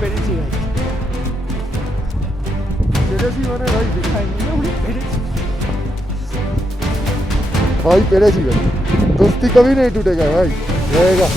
পেরেছি পেরেছি মানে ভাই দেখাইনি পেরেছি भाई पेरेसी भाई दोस्ती कभी नहीं टूटेगा भाई रहेगा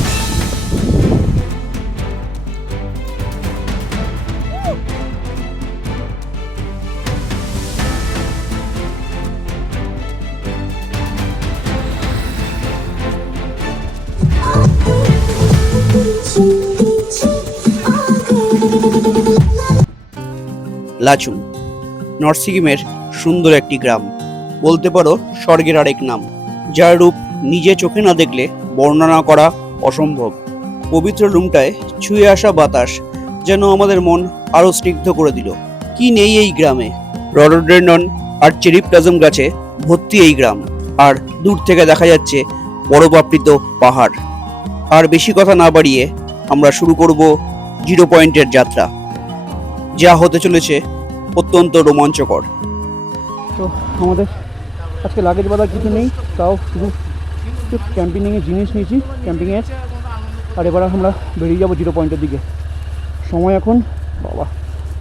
লাচুং নর্থ সিকিমের সুন্দর একটি গ্রাম, বলতে পারো স্বর্গের আরেক নাম, যার রূপ নিজে চোখে না দেখলে বর্ণনা করা অসম্ভব। পবিত্র লুমটায় ছুঁয়ে আসা বাতাস যেন আমাদের মন আরো স্নিগ্ধ করে দিল। কি নেই এই গ্রামে! রডোডেন্ডন আর চেরিপ্লাজম গাছে ভর্তি এই গ্রাম, আর দূর থেকে দেখা যাচ্ছে বরফাবৃত পাহাড়। আর বেশি কথা না বাড়িয়ে আমরা শুরু করব জিরো পয়েন্টের যাত্রা, যা হতে চলেছে অত্যন্ত রোমাঞ্চকর। তো আমাদের আজকে লাগেজ বাঁধার কিছু নেই, তাও শুধু ক্যাম্পিংয়ের জিনিস নিয়েছি ক্যাম্পিংয়ের। আর এবার আমরা বেরিয়ে যাবো জিরো পয়েন্টের দিকে। সময় এখন বাবা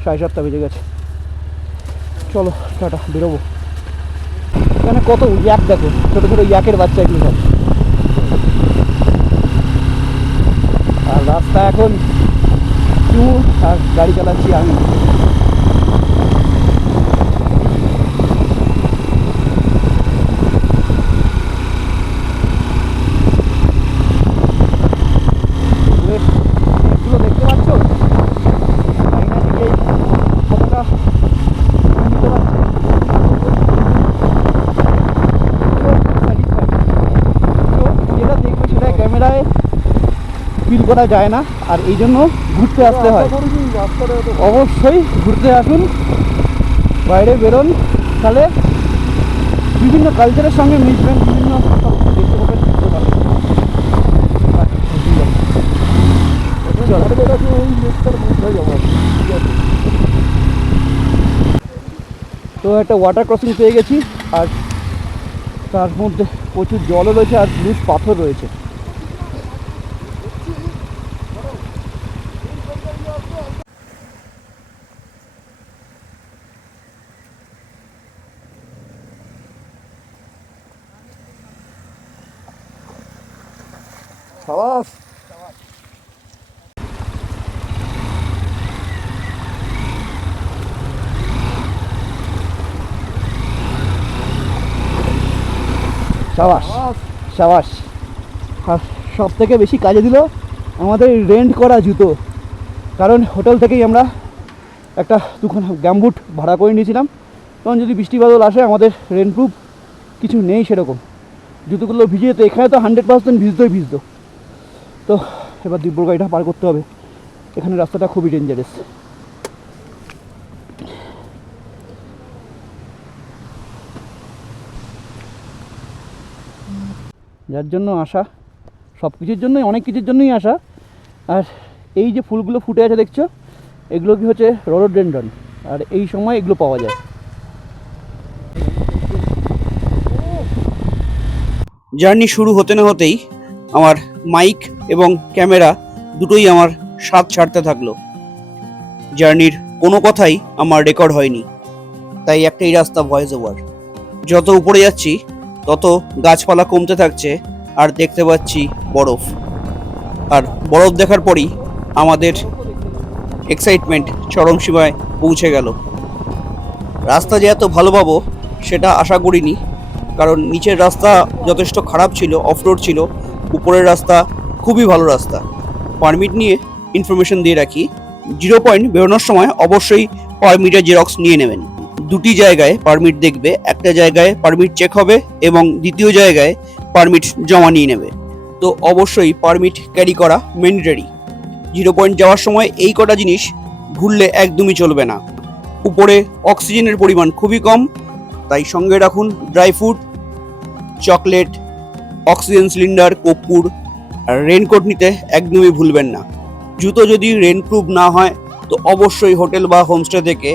7:30 বেজে গেছে। চলো টাটা, বেরোবো। এখানে কত ইয়াক দেখো, ছোটো ছোটো ইয়াকের বাচ্চা এগুলো সব। আর রাস্তা এখন আর গাড়ি চালাচ্ছি আমি। দেখতে পাচ্ছ কতটা যেটা দেখবে সেটা ক্যামেরায় ফিল করা যায় না, আর এই জন্য ঘুরতে আসতে হয়। অবশ্যই ঘুরতে আসুন, বাইরে বেরোন, তাহলে বিভিন্ন কালচারের সঙ্গে মিশবেন, বিভিন্ন সব দেখতে পাবেন। তো একটা ওয়াটার ক্রসিং পেয়ে গেছি, আর তার মধ্যে প্রচুর জলও রয়েছে আর লুজ পাথর রয়েছে। সাবাস। সাবাস সাবাস। আর সব থেকে বেশি কাজে দিল আমাদের রেন্ট করা জুতো, কারণ হোটেল থেকেই আমরা একটা দুখানা গ্যামবুট ভাড়া করে নিয়েছিলাম, কারণ যদি বৃষ্টি বাদল আসে আমাদের রেনপ্রুফ কিছু নেই সেরকম। জুতোগুলো ভিজে যেত, এখানে তো 100% ভিজতো। তো এবার দিব্যর গাড়িটা পার করতে হবে, এখানে রাস্তাটা খুবই ডেঞ্জারাস। যার জন্য আসা, সব কিছুর জন্যই, অনেক কিছুর জন্যই আসা। আর এই যে ফুলগুলো ফুটে আছে দেখছো, এগুলো কি হচ্ছে রডোডেন্ড্রন, আর এই সময় এগুলো পাওয়া যায়। জার্নি শুরু হতে না হতেই আমার মাইক এবং ক্যামেরা দুটোই আমার স্বাদ ছাড়তে থাকলো। জার্নির কোনো কথাই আমার রেকর্ড হয়নি, তাই একটাই রাস্তা ভয়েস ওভার। যত উপরে যাচ্ছি তত গাছপালা কমতে থাকছে, আর দেখতে পাচ্ছি বরফ। আর বরফ দেখার পরই আমাদের এক্সাইটমেন্ট চরম সীমায় পৌঁছে গেল। রাস্তা যে এত ভালো পাবো সেটা আশা করিনি, কারণ নিচের রাস্তা যথেষ্ট খারাপ ছিল, অফরোড ছিল, উপরের রাস্তা খুবই ভালো রাস্তা। পারমিট নিয়ে ইনফরমেশন দিয়ে রাখি, জিরো পয়েন্ট বেরোনোর সময় অবশ্যই পারমিটের জেরক্স নিয়ে নেবেন। দুটি জায়গায় পারমিট দেখবে, একটা জায়গায় পারমিট চেক হবে এবং দ্বিতীয় জায়গায় পারমিট জমা নিয়ে নেবে। তো অবশ্যই পারমিট ক্যারি করা ম্যান্ডেটরি। জিরো পয়েন্ট যাওয়ার সময় এই কটা জিনিস ভুললে একদমই চলবে না। উপরে অক্সিজেনের পরিমাণ খুবই কম, তাই সঙ্গে রাখুন dry fruit, chocolate, oxygen cylinder, কর্পূর, আর রেনকোট নিতে একদমই ভুলবেন না। জুতো যদি রেনপ্রুফ না হয় তো অবশ্যই হোটেল বা হোমস্টে থেকে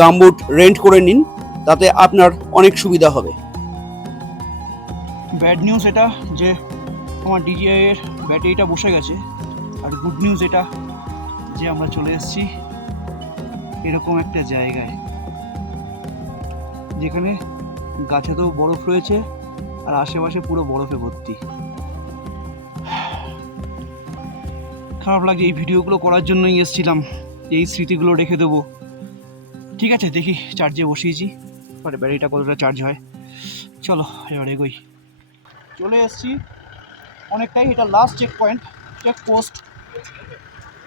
গামবুট রেন্ট করে নিন, তাতে আপনার অনেক সুবিধা হবে। ব্যাড নিউজ এটা যে আমার DJI এর ব্যাটারিটা বসে গেছে, আর গুড নিউজ এটা যে আমরা চলে এসেছি এরকম একটা জায়গায়, যেখানে গাছেতেও বরফ রয়েছে আর আশেপাশে পুরো বরফে ভর্তি। খারাপ লাগছে, এই ভিডিওগুলো করার জন্যই এসেছিলাম, এই স্মৃতিগুলো রেখে দেবো। ঠিক আছে, দেখি চার্জে বসিয়েছি, পরে ব্যাটারিটা কতটা চার্জ হয়। চলো এবার এগোই। চলে এসেছি অনেকটাই, এটা last checkpoint, check post.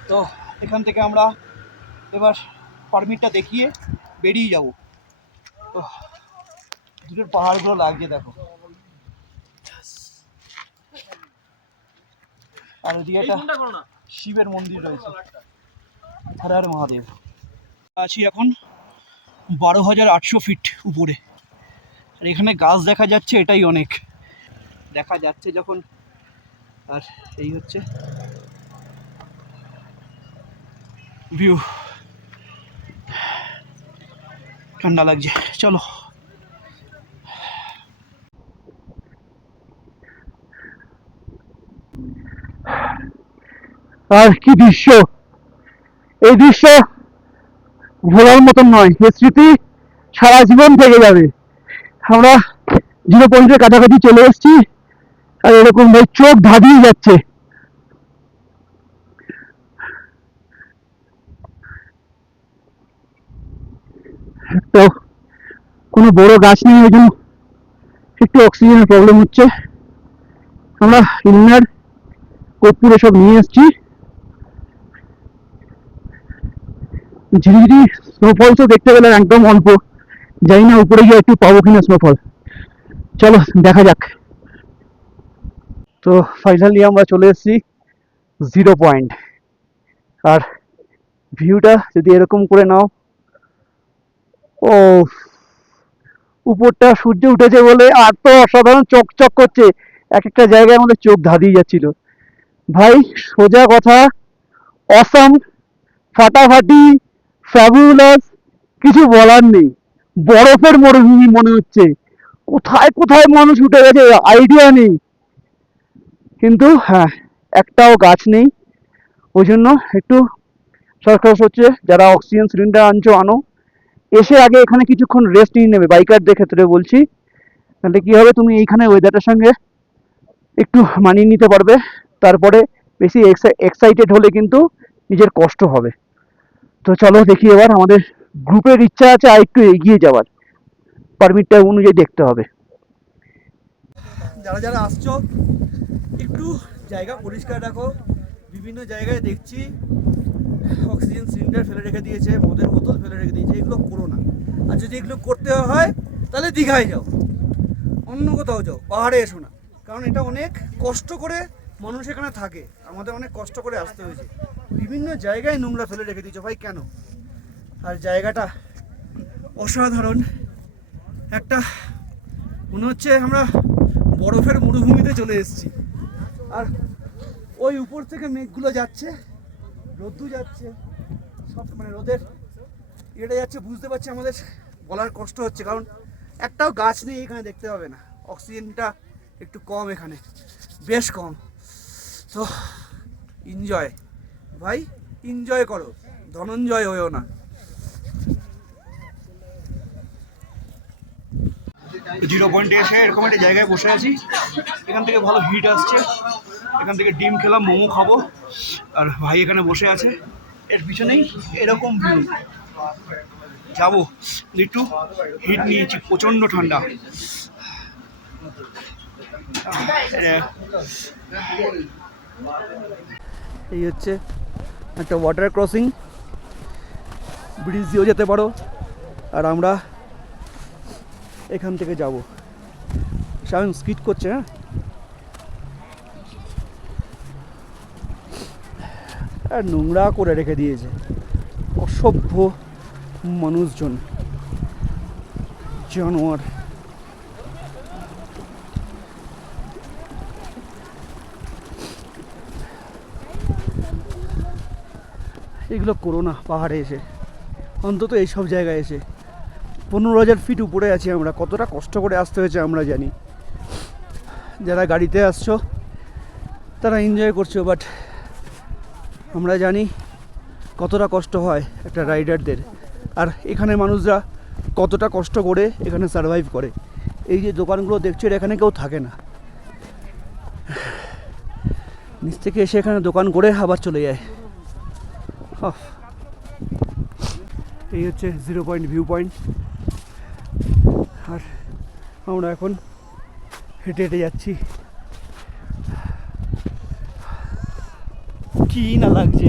তো এখান থেকে আমরা এবার পারমিটটা দেখিয়ে বেরিয়ে যাব। তো দূরের পাহাড়গুলো লাগছে দেখো, আর ওদিকে একটা শিবের মন্দির রয়েছে। হর হর মহাদেব। আছি এখন 12,800 ফিট উপরে, আর এখানে গাছ দেখা যাচ্ছে, এটাই অনেক। দেখা যাচ্ছে যখন, আর এই হচ্ছে ভিউ। ঠান্ডা লাগছে, চলো। আর কি দৃশ্য, এই দৃশ্য ভোলার মতন নয়, এই স্মৃতি সারা জীবন থেকে যাবে। আমরা 0 পয়েন্টের কাছাকাছি চলে এসেছি, আর এরকম ভাই চোখ ধাঁধিয়ে যাচ্ছে। তো কোনো বড় গাছ নেই, ওই জন্য একটু অক্সিজেনের প্রবলেম হচ্ছে। আমরা ইনার কর্পূর এসব নিয়ে এসেছি। ঝিরিঝিরি স্নোফল তো দেখতে গেলে একদম অল্প, জানি না উপরে গিয়ে একটু পাবো কিনা স্নোফল। চলো দেখা যাক। তো ফাইনালি আমরা চলে এসেছি 0 পয়েন্ট, আর ভিউটা যদি এরকম করে নাও, ও উপরটা সূর্য উঠেছে বলে আর তো অসাধারণ চকচক করছে, এক একটা জায়গায় আমাদের চোখ ধাঁধিয়ে যাচ্ছিল। ভাই সোজা কথা, অসাম, ফাটাফাটি, ফ্যাবুলাস, কিছু বলার নেই। বরফের মরুভূমি মনে হচ্ছে, কোথায় কোথায় মানুষ উঠে গেছে আইডিয়া নেই। কিন্তু হ্যাঁ, একটাও গাছ নেই, ওই জন্য একটু সরকার হচ্ছে, যারা অক্সিজেন সিলিন্ডার আনছো আনো, এসে আগে এখানে কিছুক্ষণ রেস্ট নিয়ে নেবে, বাইকারদের ক্ষেত্রে বলছি। তাহলে কি হবে, তুমি এইখানে ওয়েদারটার সঙ্গে একটু মানিয়ে নিতে পারবে। তারপরে বেশি এক্সাইটেড হলে কিন্তু নিজের কষ্ট হবে। তো চলো দেখি, এবার আমাদের গ্রুপের ইচ্ছা আছে আর একটু এগিয়ে যাওয়ার, পারমিটটা অনুযায়ী দেখতে হবে। যারা যারা আসছো একটু জায়গা পরিষ্কার রাখো। বিভিন্ন জায়গায় দেখছি অক্সিজেন সিলিন্ডার ফেলে রেখে দিয়েছে, মদের বোতল ফেলে রেখে দিয়েছে, এগুলো করো না। আর যদি এগুলো করতে হয় তাহলে দীঘায় যাও, অন্য কোথাও যাও, পাহাড়ে এসো না। কারণ এটা অনেক কষ্ট করে মানুষ এখানে থাকে, আমাদের অনেক কষ্ট করে আসতে হয়েছে। বিভিন্ন জায়গায় নোংরা ফেলে রেখে দিয়েছো ভাই, কেন? আর জায়গাটা অসাধারণ, একটা মনে হচ্ছে আমরা বরফের মরুভূমিতে চলে এসেছি। আর ওই উপর থেকে মেঘগুলো যাচ্ছে, রোদ্দু যাচ্ছে, সব মানে রোদের এটা যাচ্ছে, বুঝতে পারছি আমাদের বলার কষ্ট হচ্ছে, কারণ একটাও গাছ নেই এখানে, দেখতে পাবে না। অক্সিজেনটা একটু কম এখানে, বেশ কম। তো এনজয় ভাই, এনজয় করো, ধনঞ্জয় হয়েও না। 0 পয়েন্টে এসে এরকম একটা জায়গায় বসে আছি, এখান থেকে ভালো হিট আসছে, এখান থেকে ডিম খেলাম, মোমো খাবো, আর ভাই এখানে বসে আছে, এর পিছনেই এরকম ভিউ। যাবো, একটু হিট নিয়েছি, প্রচণ্ড ঠান্ডা। এই হচ্ছে একটা ওয়াটার ক্রসিং, ব্রিজ দিয়েও যেতে পারো, আর আমরা এখান থেকে যাব। শামিম স্কিট করছে, হ্যাঁ আর নোংরা করে রেখে দিয়েছে, অসভ্য মানুষজন, জানোয়ার। এগুলো করো না পাহাড়ে এসে, অন্তত এইসব জায়গায় এসে। 15,000 ফিট উপরে আছি আমরা, কতটা কষ্ট করে আসতে হয়েছে আমরা জানি। যারা গাড়িতে আসছো তারা এনজয় করছো, বাট আমরা জানি কতটা কষ্ট হয় একটা রাইডারদের, আর এখানে মানুষরা কতটা কষ্ট করে এখানে সারভাইভ করে। এই যে দোকানগুলো দেখছো এখানে কেউ থাকে না, নিচ থেকে এসে এখানে দোকান করে আবার চলে যায়। এই হচ্ছে 0 পয়েন্ট ভিউ পয়েন্ট, আর আমরা এখন হেঁটে হেঁটে যাচ্ছি। কি না লাগছে,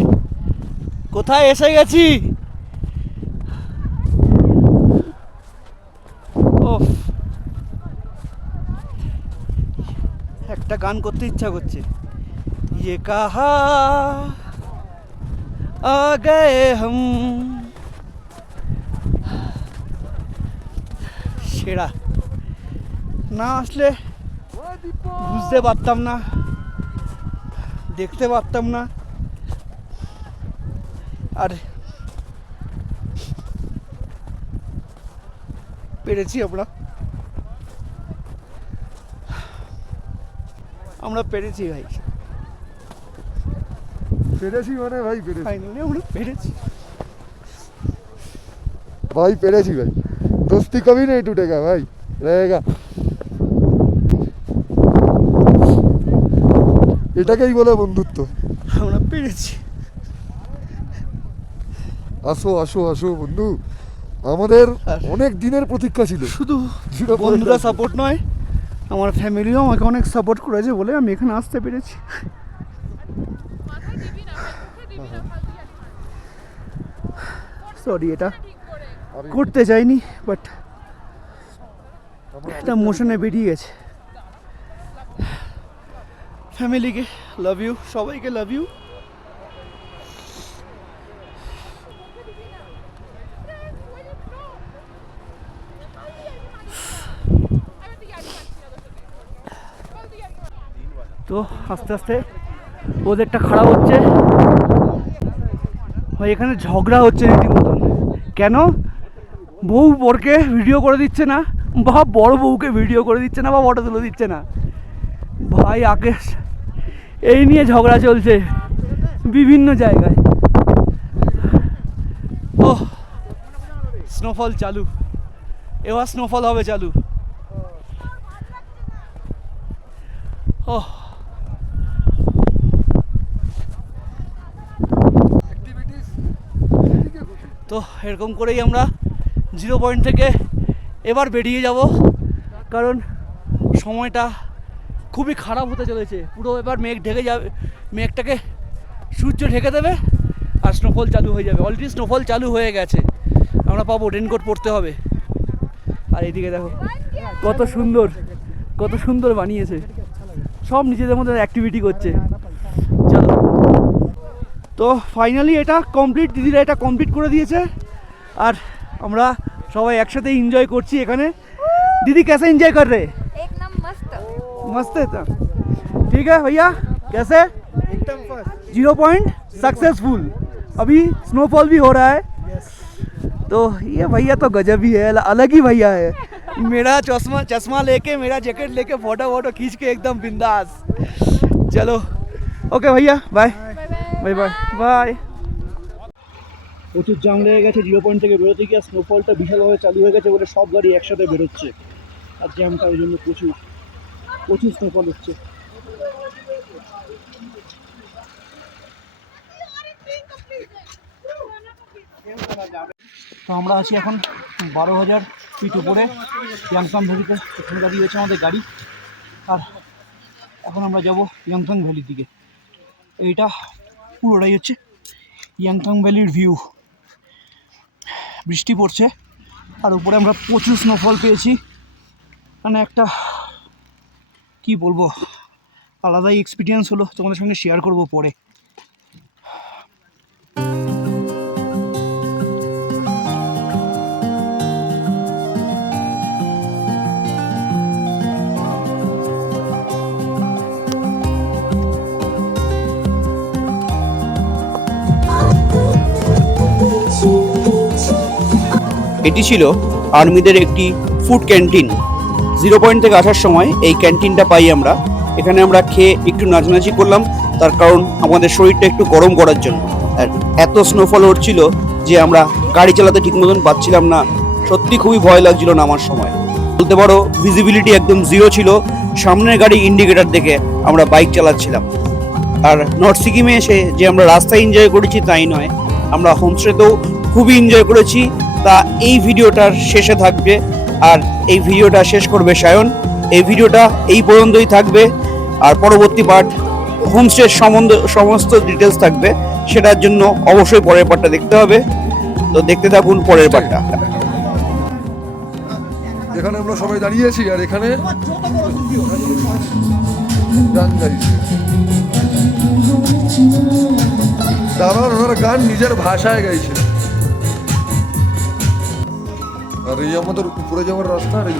কোথায় এসে গেছি। একটা গান করতে ইচ্ছা করছে, ये कहा आ गए हम। সেরা না আসলে বুঝতে পারতাম না, দেখতে পারতাম না, আর পেরেছি আমরা পেরেছি ভাই, পেরেছি মানে ভাই পেরেছি, ফাইনালি আমরা পেরেছি भाई पेरेছি भाई, दोस्ती कभी नहीं टूटेगा भाई, रहेगा। এটাকেই বলে বন্ধুত্ব। আমরা পেরেছি। আসো আসো আসো বন্ধু, আমাদের আর অনেক দিনের প্রতীক্ষা ছিল। শুধু জিরো বন্ধুরা পয়েন্ট। সাপোর্ট নয়, আমার ফ্যামিলিও আমাকে অনেক সাপোর্ট করেছে বলে আমি এখানে আসতে পেরেছি। সরি, এটা করতে চাইনি, বাট এটা মোশনে বেরিয়ে গেছে। ফ্যামিলিকে লাভ ইউ, সবাইকে লাভ ইউ। তো আস্তে আস্তে ওদেরটা খারাপ হচ্ছে ভাই, এখানে ঝগড়া হচ্ছে রীতিমতন। কেন? বউ বরকে ভিডিও করে দিচ্ছে না, বা বড় বউকে ভিডিও করে দিচ্ছে না, বা ফটো তুলে দিচ্ছে না ভাই। আকাশ এই নিয়ে ঝগড়া চলছে বিভিন্ন জায়গায়। ও স্নোফল চালু, এবার স্নোফল হবে চালু। ও তো এরকম করেই আমরা 0 পয়েন্ট থেকে এবার বেরিয়ে যাব, কারণ সময়টা খুবই খারাপ হতে চলেছে। পুরো এবার মেঘ ঢেকে যাবে, মেঘটাকে সূর্য ঢেকে দেবে আর স্নোফল চালু হয়ে যাবে। অলরেডি স্নোফল চালু হয়ে গেছে, আমরা পাবো, রেনকোট পরতে হবে। আর এইদিকে দেখো কত সুন্দর, কত সুন্দর বানিয়েছে, সব নিজেদের মধ্যে অ্যাক্টিভিটি করছে। চলো, তো ফাইনালি এটা কমপ্লিট, দিদিরা এটা কমপ্লিট করে দিয়েছে, আর আমরা সবাই একসাথে এনজয় করছি এখানে। दीदी कैसे एंजॉय कर रहे? एकदम मस्त। मस्त है था। ठीक है भैया, कैसे? एकदम फर्स्ट। 0 point successful. अभी स्नोफॉल भी हो रहा है। तो ये भैया तो गजब ही है, अलग ही भैया है। मेरा चश्मा लेके, मेरा जैकेट लेके फोटो खींच के एकदम बिंदास। चलो ओके भैया, बाय बाय बाय बाय। প্রচুর জাম লেগে গেছে 0 পয়েন্ট থেকে বেরোতে গিয়ে। স্নোফলটা বিশালভাবে চালু হয়ে গেছে বলে সব গাড়ি একসাথে বেরোচ্ছে, আর জ্যামটা ওই জন্য প্রচুর প্রচুর স্নোফল হচ্ছে। তো আমরা আছি এখন 12,000 ফিট উপরে ইয়াংসাং ভ্যালিতে। এখানে দাঁড়িয়ে রয়েছে আমাদের গাড়ি, আর এখন আমরা যাব ইয়াংসাং ভ্যালির দিকে। এইটা পুরোটাই হচ্ছে ইয়াংসাং ভ্যালির ভিউ। বৃষ্টি পড়ছে আর উপরে আমরা প্রচুর স্নোফল পেয়েছি, মানে একটা কি বলবো, আলাদাই এক্সপিরিয়েন্স হলো, তোমাদের সঙ্গে শেয়ার করব পরে। এটি ছিল আর্মিদের একটি ফুড ক্যান্টিন। 0 পয়েন্ট থেকে আসার সময় এই ক্যান্টিনটা পাই আমরা। এখানে আমরা খেয়ে একটু নাচানাচি করলাম, তার কারণ আমাদের শরীরটা একটু গরম করার জন্য। আর এত স্নোফল হচ্ছিল যে আমরা গাড়ি চালাতে ঠিক মতন পাচ্ছিলাম না। সত্যি খুবই ভয় লাগছিল নামার সময়। বলতে পারো ভিজিবিলিটি একদম জিরো ছিল। সামনের গাড়ি ইন্ডিকেটর দেখে আমরা বাইক চালাচ্ছিলাম। আর নর্থ সিকিমে এসে যে আমরা রাস্তায় এনজয় করেছি তাই নয়, আমরা হোমস্টেতেও খুবই এনজয় করেছি। তা এই ভিডিওটার শেষে থাকবে, আর এই ভিডিওটা শেষ করবে সায়ন। এই ভিডিওটা এই পর্যন্তই থাকবে, আর পরবর্তী পার্ট হোমস্টের সম্বন্ধে সমস্ত ডিটেলস থাকবে। সেটার জন্য অবশ্যই পরের পার্টটা দেখতে হবে। তো দেখতে থাকুন পরের পার্টটা। এখানে আমরা সবাই দাঁড়িয়েছি আর এখানে গান গাইছে। দাবার ওনার গান নিজের ভাষায় গাইছে। আর এই আমাদের উপরে যাওয়ার রাস্তা। আর এই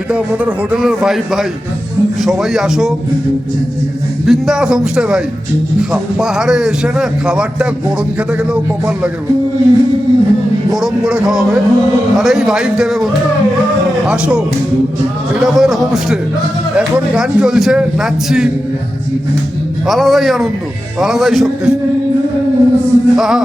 এটা আমাদের হোটেলের ভাই। ভাই সবাই আসো, বিন্দাস হোমস্টে ভাই। পাহাড়ে এসে না খাবারটা গরম খেতে গেলেও কপাল লাগে, গরম করে খাওয়াবে আর এই ভাইব দেবে বন্ধু। আসো, এটা আমাদের হোমস্টে। এখন গান চলছে, নাচছি, আলাদাই আনন্দ, আলাদাই শক্তি। আহা